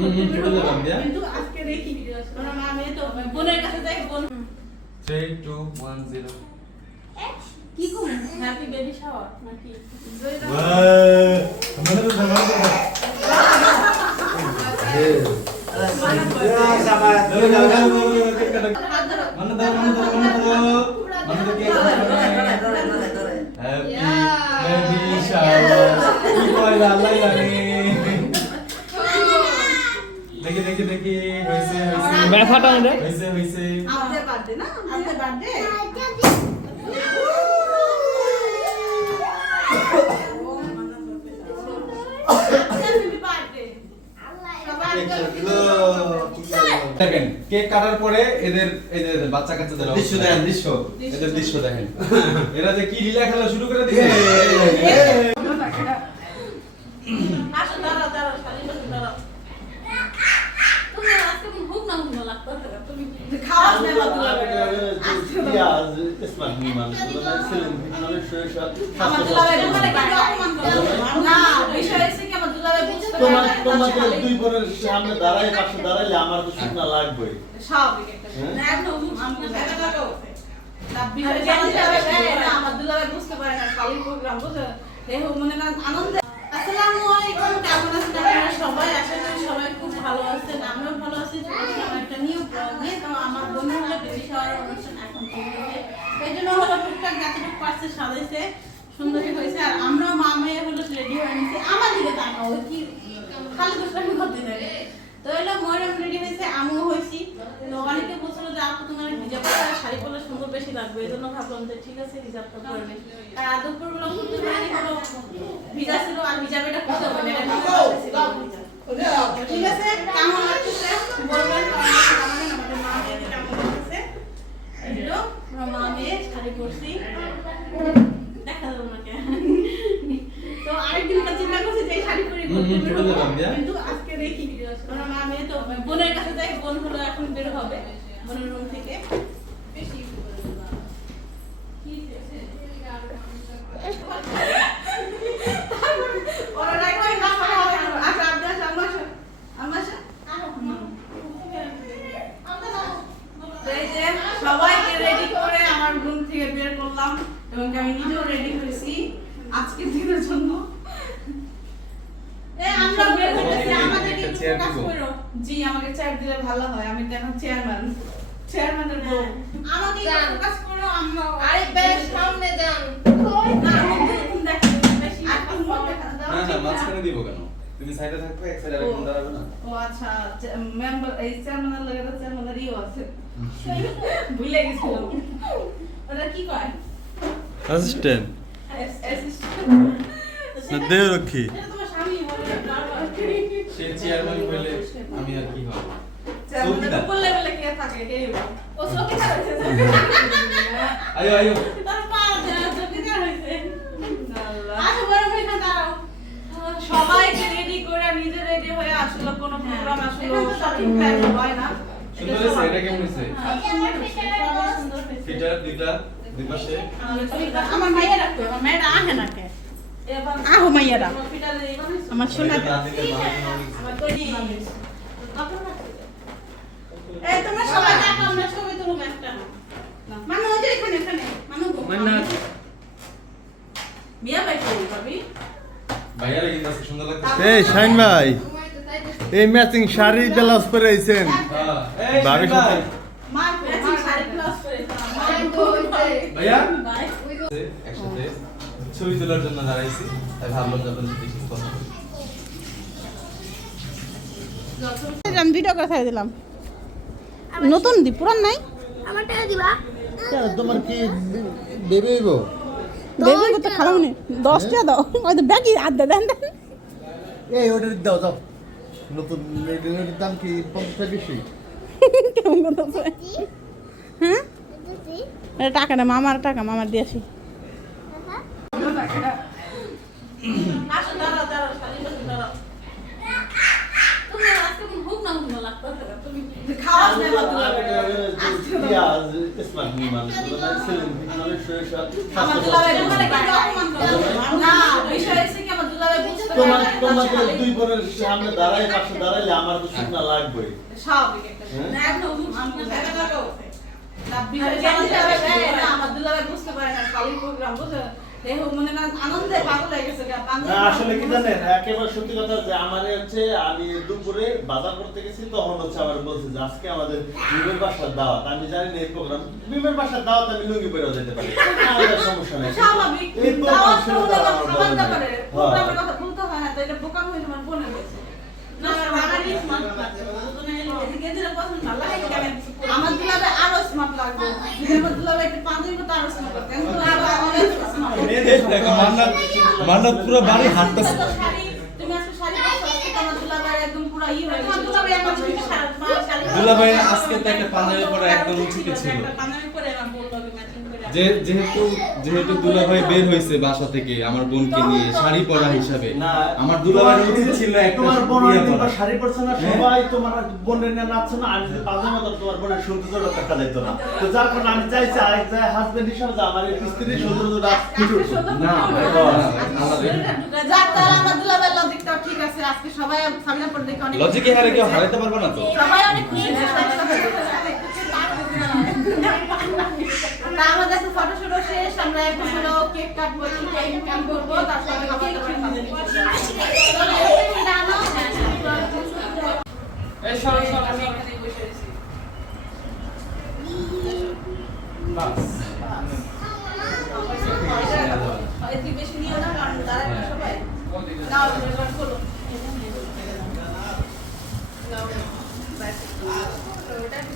কিন্তু আজকে দেখি। ওরা মা মেয়ে তো বোনের কাছে যাই বোন। থ্রি টু ওয়ান জিরো কি করুন হ্যাপি বেবি শাওয়ার নাকি? হাত ধরো মানে দাও মানে দাও মানে দাও মানে দাও কেক হ্যাপি বেবি শাওয়ার কি কইলা আল্লাহ জানে দেখি দেখি দেখি হইছে হইছে ব্যথাটা রে হইছে হইছে আমাদের বার্থডে না আমাদের? বার্থডে দেখেন কেক কাটার পরে এদের এদের বাচ্চা কাচ্চাদের দৃশ্য। দেখেন, দৃশ্য। এদের দৃশ্য দেখেন। এরা যে কি লীলা খেলা শুরু করে দিয়েছে আসো দাঁড়াও দাঁড়াও দাঁড়াও তুমি আজকে ভুক না ভুক না লাগতো তুমি খাওয়াস না বাদুলা আমার দুলাভাই তোমারে কি অপমান করছে না বিষয় হচ্ছে কি আমার দুলাভাই বুঝতে পারে না তোমাকে দুই বোনের সামনে দাঁড়ায় পাশে দাঁড়াইলে আমার তো শুকনা লাগবে স্বাভাবিক একটা হ্যাঁ? মনে আনন্দ। আসসালামু আলাইকুম কেমন আছেন? আপনারা সবাই আশা করি সবাই খুব ভালো আছেন আমরাও ভালো আছি চলছে আমার একটা নিউ ব্লগে তো আমার বোনের হলো অনুষ্ঠান এখন চলছে এই জন্য হলো টুকটাক যতটুকু পারছে সাজাইছে সুন্দরী হয়েছে। আর আমরাও মা মেয়ে হলো রেডি হয়ে নিয়েছি আমার দিকে তাকাও কি খালি দুষ্টামি করতে থাকে। তো এলো ময়ূরম রেডি হয়েছে আমিও হয়েছি। তো অনেকে বলছিল যে আপু তোমার হিজাব আর শাড়ি পরলে সুন্দর বেশি লাগবে। এই জন্য ভাবলাম যে ঠিক আছে হিজাবটা পরে নিই আর আদরপুরগুলো করতে পারি হলো ভিজা ছিল আর হিজাব এটা করতে হবে এটা ঠিক আছে কেমন বলবেন। আমাদের আমাদের মা মেয়েদের কেমন লাগতেছে এগুলো আমরা মা পরছি দেখা যাবে তো আরেকদিন তো চিন্তা করছি যে শাড়ি পরে কিন্তু আজকে দেখি ওরা মা মেয়ে তো বোনের কাছে যাই বোন হলো এখন বের হবে। বোনের রুম থেকে ওরা রাখবে না আচ্ছা আপনি আসো আমার আসো আমার আসো তো এই যে সবাইকে রেডি করে আমার রুম থেকে বের করলাম এবং আমি নিজেও রেডি হয়েছি আজকের দিনের জন্য। আমরা বের হইতেছি, আমাদেরকে একটু চেয়ার করো। জি আমাকে চেয়ার দিলে ভালো হয়। আমি তো এখন চেয়ারম্যান চেয়ারম্যানের বউ আমাকে একটু ফোকাস করো আমরা আরে বেশ সামনে যান। না এরকম দেখো, এখন না না মাঝখানে দিব কেন? তুমি সাইডে থাকবে এক সাইডে আরেকজন দাঁড়াবে না? ও আচ্ছা মেম্বার এই চেয়ারম্যানের লাগে তো চেয়ারম্যানের ইও আছে ভুলে গেছিলাম। ওটা কি কয়? অ্যাসিস্ট্যান্ট না দেহরক্ষী এটা তোমার স্বামী বলে বারবার সে চেয়ারম্যান হইলে আমি আর কি হব আয়ো আয়ো সবাইকে রেডি করে নিজে রেডি হয়ে আসলে কোনো প্রোগ্রাম আসলে সঠিক টাইমে হয় না সুন্দর হয়েছে এটা কেমন হয়েছে। ফিটার দুইটা দুই পাশে। আমার মাইয়ারা কই আমার মাইয়ারা আহে না কে? আহো মাইয়ারা আমার শোনা এটা না দিলে ভালো না হইছে। আমার তৈরি এই তোমরা সবাই দেখো আমরা ছবি তুলব একটা। মানু ওই যে এখানে। এখানে মানু গো মান্নাত। বিয়া বাই ভাবি? ভাইয়ারা কিন্তু আজকে সুন্দর লাগতেছে এই শাইন ভাই এই ম্যাচিং শাড়ি ব্লাউজ পরে আইছেন। হ্যাঁ, ভাবি সাথে- মার ম্যাচিং শাড়ি প্লাস করে ভাইয়া? একসাথে ছবি তোলার জন্য দাঁড়াইছি তাই ভাবলাম যে আপনাদের কথা বলি। আমি ভিডিও করে ছাড়ে দিলাম। নতুন দি পুরান নাই? আমার দিবা? তোমার কি বেবি হইব? বেবি কত খালাম নি দশটা দাও। ওই তো আর দেন এই ওটার দাও দাও নতুন দাম কি টাকা বেশি? কেমন কথা হ্যাঁ? টাকা না মামার টাকা মামার দিয়ে আসি। আসো দাঁড়াও দাঁড়াও শালি বসে দাঁড়াও। তুমি আজকে ভুক না ভুক না লাগতো তুমি খাওয়াস না বাদুলা আমার দুলাভাই তোমারে দুই বোনের সামনে দাঁড়াই পাশে দাঁড়াইলে আমার তো শুকনা লাগবে স্বাভাবিক একটা আসলে কি জানেন একেবারে সত্যি কথা যে আমার হচ্ছে আমি দুপুরে বাজার করতে গেছি তখন হচ্ছে আবার বলছে যে আজকে আমাদের বিমের বাসার দাওয়াত। আমি জানি না এই প্রোগ্রাম বিমের বাসার দাওয়াত আমি লুঙ্গি পরেও যেতে পারি। আমাদের সমস্যা নেই। স্বাভাবিক এই program শুরু করা আমার খাবার বলে হ্যাঁ। কথা বলতে হয় না তো এটা বোকাম হয়ে আমার বোনে গেছে না বাঙালি স্মার্ট আমার দুলাভাই আরও স্মার্ট লাগবে আমার দুলাভাই একটু পাঞ্জাবি মতো আরও স্মার্ট করতেন দুলাভাই অনেক স্মার্ট দেখো মান্নাত মান্নাত পুরো বাড়ি হাঁটতেছে। তুমি আজকে শাড়ি পরছো আজকে তো একদম পুরো ই হয়ে গেছে। দুলাভাই আমার শাড়ি দুলাভাই আজকে তো একটা পাঞ্জাবি পরে একদম উচিত ছিল। পাঞ্জাবি পরে যে যেহেতু যেহেতু দুলাভাই বের হয়েছে বাসা থেকে আমার বোনকে নিয়ে শাড়ি পরা হিসাবে আমার দুলাভাইয়ের উচিত ছিল একটা তোমার বোন শাড়ি পরছে না হ্যাঁ। সবাই তোমার বোনের নাচছে না আমি যদি পাজামা তো তোমার বোনের সৌন্দর্যটা দেখা যেত না। তো যার কারণে আমি চাইছি আরেক জায়গায় হাজবেন্ড হিসাবে যে আমার স্ত্রীর সৌন্দর্যটা ফুটে উঠুক। না আমাদের যাক তাহলে আমার দুলাভাই লজিকটাও ঠিক আছে। আজকে সবাই সামনে পড়ে দেখে অনেক লজিকে হারে কেউ হারাইতে পারবে না তো। সবাই অনেক খুশি। তা আমাদের তো ফটো শুট শেষ আমরা এখন হলো কেক কাটবো কেক কাট করব তারপরে খাবার না।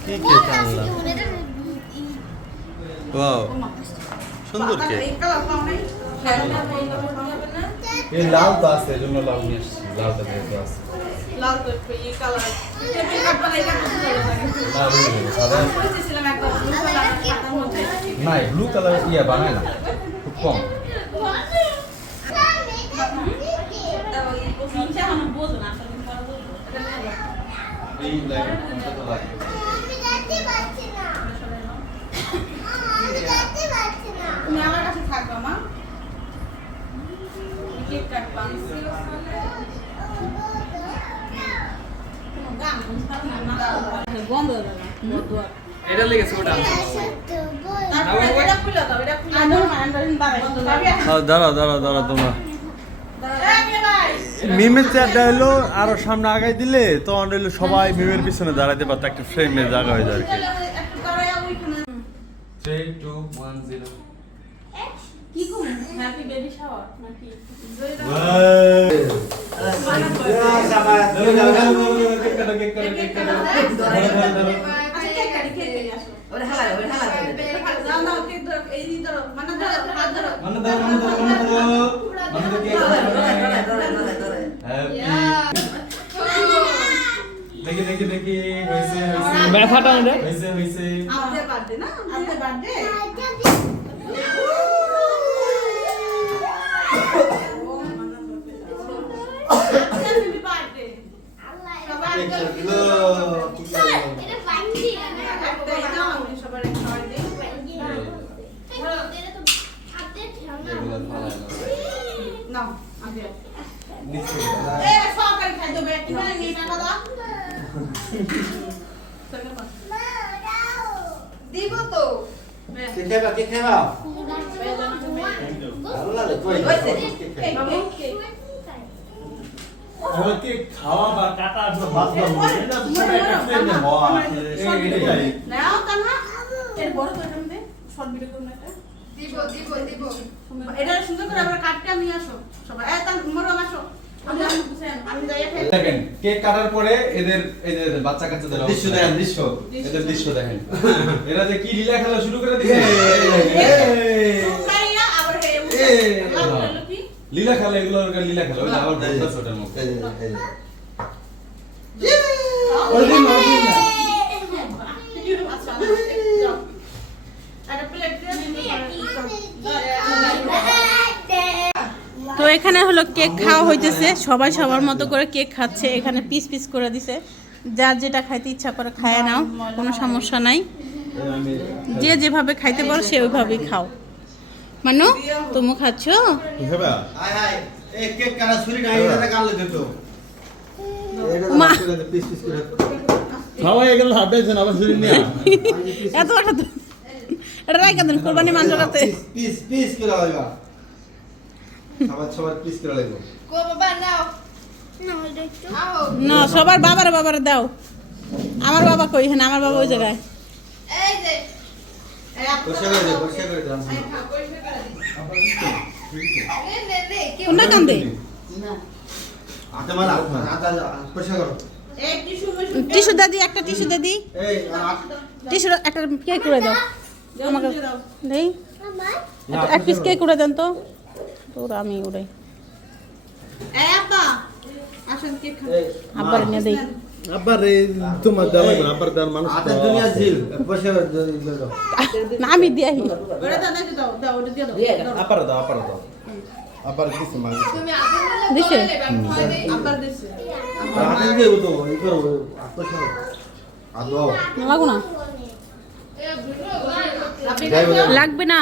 কি কেক আনলাম ওয়াও সুন্দর এই পাও নাই হ্যাঁ এই লাল তো আছে এজন্য লাল নিয়ে আসছি লালটা যেহেতু আছে। লাল তো এই কালার টেবিল কাট বানাই কাট না বুঝে সাদা একবার ব্লু কালার ব্লু ইয়া বানায় না খুব কম। এই কোনটা লাগে তুমি আমার কাছে থাকবা মা কেক কাটবা গান শুনতাম না না বন্ধ হলো এটা লেগেছে ওটা হ্যাঁ দাঁড়াও দাঁড়াও দাঁড়াও তোমরা। মিমের চেয়ারটা হলো আরও সামনে আগাই দিলে তখন হইল সবাই মিমের পিছনে দাঁড়াইতে পারতো একটা ফ্রেমে জায়গা হয়ে যায় আর কি। একটু দাঁড়াই ওইখানে 3 2 1 0 কি করব হ্যাপি বেবি শাওয়ার নাকি আচ্ছা কেক কাটি কেক কাটি আসো ওরে হালা ওরে হালা দাও দাও কেক ধরো এই দি ধরো মানে ধরো হাত ধরো মানে দাও মানে দাও মানে দাও মানে দাও কেক ধরে ধরে ধরে ধরে ধরে হ্যাপি দেখি দেখি দেখি হইছে হইছে ব্যথাটা রে হইছে হইছে আমাদের বার্থডে না আমাদের বার্থডে হ্যাপি বার্থডে সবাই একটাই দাও আমি সবার একটা খাবার দিই এগুলো ফালায় না নাও আগে নিচে এ সরকারি খাদ্য বের কি না নিয়ে টাকা দাও দিব তো কে খাইবা কে খাইবা ওকে খাওয়া বা কাটা আসলে ভাত বানাবো এটা তো সব একটা ফ্রেমে হওয়া এটাই। নাও তানা এর বড় তো এটা শর্ট ভিডিও করুন একটা দিব দিব দিব। এটা সুন্দর করে আমরা কাটটা নিয়ে আসো সবাই। এই তান মরম আসো। আমি আমি বুঝে আমি যাই খাই দেখেন কেক কাটার পরে এদের এদের বাচ্চা কাচ্চাদের দৃশ্য দেখেন, দৃশ্য। এদের দৃশ্য দেখেন। এরা যে কি লীলা খেলা শুরু করে দিয়েছে মারিয়া আবার হে এই। লাভ হলো কি লীলা খেলা এগুলো লীলা খেলা আবার প্লেট তো এখানে হলো কেক খাওয়া হইতেছে। সবাই সবার মতো করে কেক খাচ্ছে। এখানে পিস পিস করে দিছে। যার যেটা খাইতে ইচ্ছা করে খায় নাও, কোনো সমস্যা নাই। যে যেভাবে খাইতে পারো, সে ওইভাবেই খাও। মানু তুমি খাচ্ছ? এত এটা রাই কেন কোরবানি মাংস পিস পিস করে সবার পিস করে লাগবে কো বাবা নাও না সবার বাবার বাবার দাও। আমার বাবা কই? হ্যাঁ আমার বাবা ওই জায়গায়। এই যে কোনটা কান্দে টিস্যু দাদি একটা টিস্যু দাদি টিস্যু একটা কেক করে দাও। আমাকে একটা- এক পিস কেক করে দেন তো। তোর আমি উড়াই। আব্বার এনে দেই। আবার তোমার দেওয়া লাগবে না, আবার দেওয়ার মানুষ দুনিয়া জিল পরিষ্কার না আমি দিয়ে আহি আপার দাও আপার দাও। আবার কিছু মাগ। তুমি আগুন দিছে? আটা দিয়ে তো এই করো আদো না? লাগু না লাগবে না।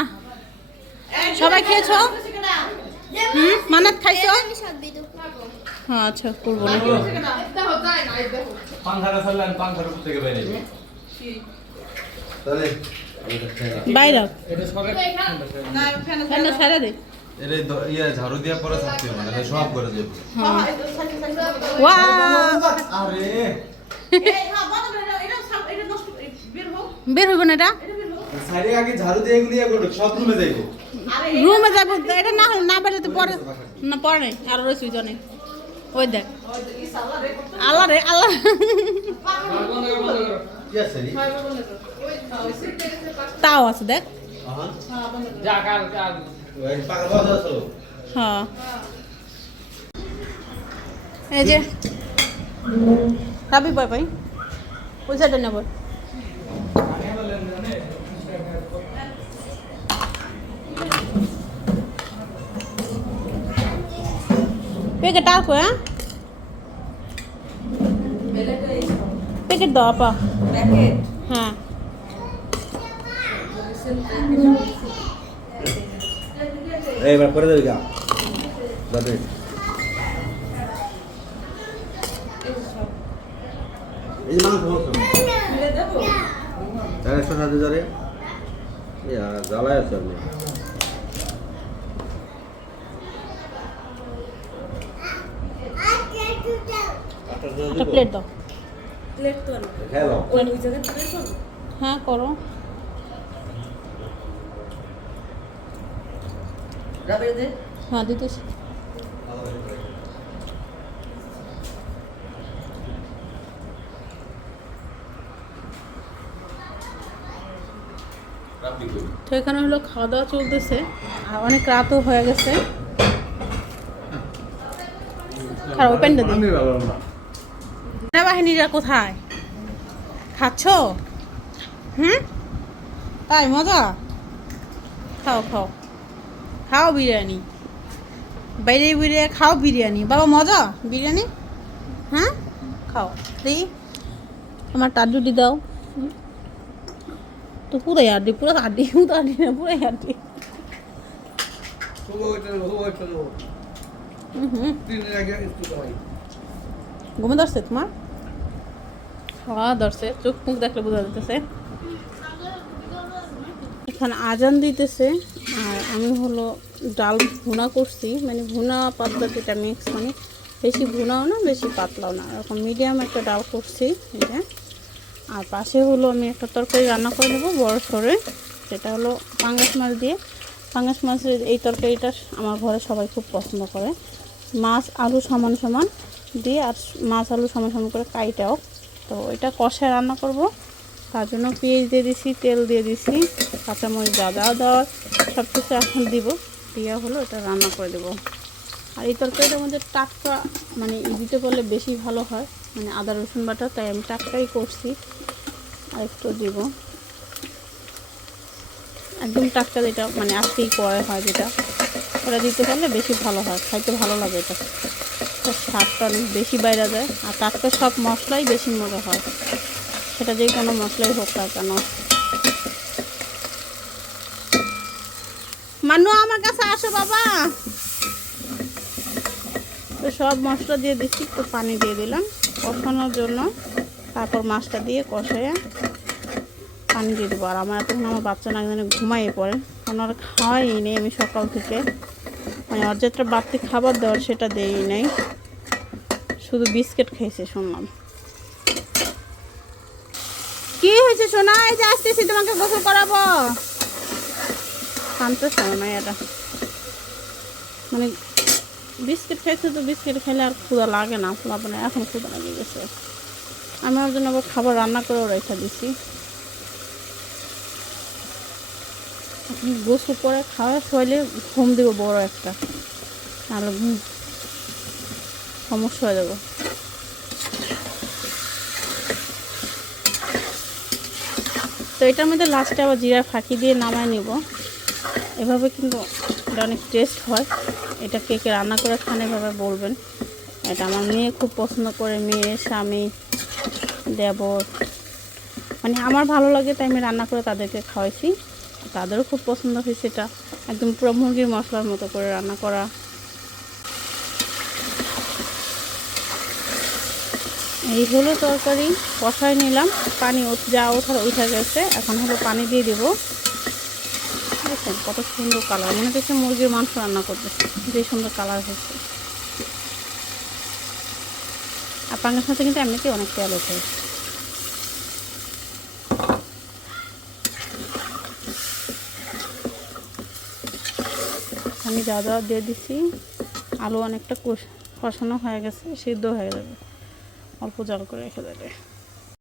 সবাই খেয়েছো? হুম মানাত খাইছো? আচ্ছা করব না। বাইরে দে। ইয়ে ঝাড়ু দিয়া পরে থাকতে হবে না সব করে দেবো। হ্যাঁ। আরে। বের হইব না এটা? সাইডে আগে ঝাড়ু দিয়ে এগুলি ইয়ে করবে সব রুমে যাইবো। রুমে যাব এটা না না বেরোতে পরে না পরে আরও রয়েছে জনে ওই দেখ। আল্লাহ রে আল্লাহ। তাও আছে দেখ। হ্যাঁ। এই যে। রাবি পাই সাইডে নেব হ্যাঁ প্যাকেট দাও আপা হ্যাঁ এইবার করে দেবে গা দাদে এই মাংস তাহলে শোনা দে জ্বালায় আছে একটা প্লেট দাও। প্লেট হ্যালো হ্যাঁ করো। হ্যাঁ দিতেছি। তো এখানে হলো খাওয়া দাওয়া চলতেছে। আর অনেক রাতও হয়ে গেছে। খারাপ প্যান্ডা দিই সেনাবাহিনীরা কোথায়? খাচ্ছ? হুম? তাই মজা? খাও খাও। খাও বিরিয়ানি। বাইরে বাইরে খাও বিরিয়ানি। বাবা মজা? বিরিয়ানি? হ্যাঁ খাও। দেখি। আমার টাডুটি দাও। তো পুরাই আড্ডি পুরো আড্ডি পুরো আড্ডি না পুরাই আড্ডি ঘুমে ধরছে তোমার? হ্যাঁ ধরছে, চোখ মুখ দেখলে বোঝা যেতেছে এখানে আজান দিতেছে, আর আমি হলো ডাল ভুনা করছি মানে ভুনা পাতলা যেটা মিক্স মানে বেশি ভুনাও না, বেশি পাতলাও না। এরকম মিডিয়াম একটা ডাল করছি, এটা। আর পাশে হলো আমি একটা তরকারি রান্না করে নেব, বড় সরে, সেটা হলো পাঙ্গাস মাছ দিয়ে। পাঙ্গাস মাছের এই তরকারিটা আমার ঘরে সবাই খুব পছন্দ করে। মাছ আলু সমান সমান দিয়ে, আর মাছ আলু সমান সমান করে কাইটাও। তো এটা কষায় রান্না করব। তার জন্য পেঁয়াজ দিয়ে দিছি, তেল দিয়ে দিছি, কাঁচামরিচ যা দেওয়ার সব কিছু এখন দিব। দিয়ে হলো, এটা রান্না করে দেবো। আর এই তরকারিটার মধ্যে টাটকা মানে দিতে পারলে বেশি ভালো হয় মানে আদা, রসুন বাটা, তাই আমি টাটকাই করছি। আর একটু দিব। একদম টাটকা যেটা মানে আজকেই করে হয় যেটা, ওটা দিতে পারলে বেশি ভালো হয়, খাইতে ভালো লাগে এটা। তার স্বাদটা অনেক বেশি বাইরে যায়। আর টাটকা সব মশলাই বেশি মজা হয়। সেটা যে কোনো মশলাই হোক না কেন। মানু, আমার কাছে আসো বাবা। তো সব মশলা দিয়ে দিচ্ছি, একটু পানি দিয়ে দিলাম কষানোর জন্য। তারপর মাছটা দিয়ে কষাইয়া পানি দিয়ে দেবো। আর আমার এতক্ষণ আমার বাচ্চা না ঘুমাইয়ে পড়ে। ওনারা খাওয়াই নেই আমি সকাল থেকে। মানে ওর যেটা বাড়তি খাবার দেওয়ার সেটা দেই নাই। শুধু বিস্কিট খাইছে, শুনলাম। কি হয়েছে সোনা? এই যে আসতেছি, তোমাকে গোসল করাবো। শান্ত শোনো এটা মানে বিস্কিট খাইছে তো বিস্কিট খেলে আর ক্ষুদা লাগে না লাগে না এখন ক্ষুদা লেগে গেছে। আমি ওর জন্য আবার খাবার রান্না করেও রেখে দিছি এখন গোসল করে খাওয়া শোয়ালে ঘুম দিব বড় একটা। নাহলে ঘুম সমস্যা হয়ে যাব। তো এটার মধ্যে লাস্টে আবার জিরা ফাঁকি দিয়ে নামায় নিব। এভাবে কিন্তু এটা অনেক টেস্ট হয়। এটা কে কে রান্না করে খান এভাবে বলবেন। এটা আমার মেয়ে খুব পছন্দ করে, মেয়ে, স্বামী, দেবর। মানে আমার ভালো লাগে তাই আমি রান্না করে তাদেরকে খাওয়াইছি। তাদেরও খুব পছন্দ হয়েছে এটা। একদম পুরো মুরগির মশলার মতো করে রান্না করা। এই হলো তরকারি, কষায় নিলাম। পানি যা ওঠার উঠে গেছে, এখন হলো পানি দিয়ে দেবো। দেখছেন কত সুন্দর কালার মনে হচ্ছে মুরগির মাংস রান্না করতেছে। যে সুন্দর কালার হয়েছে। আর পাঙ্গাস মাছে কিন্তু এমনিতেই অনেক তেল ওঠে। যা যা দিয়ে দিচ্ছি আলু অনেকটা কষ- কষানো হয়ে গেছে, সিদ্ধ হয়ে যাবে। অল্প জল করে রেখে দেবে।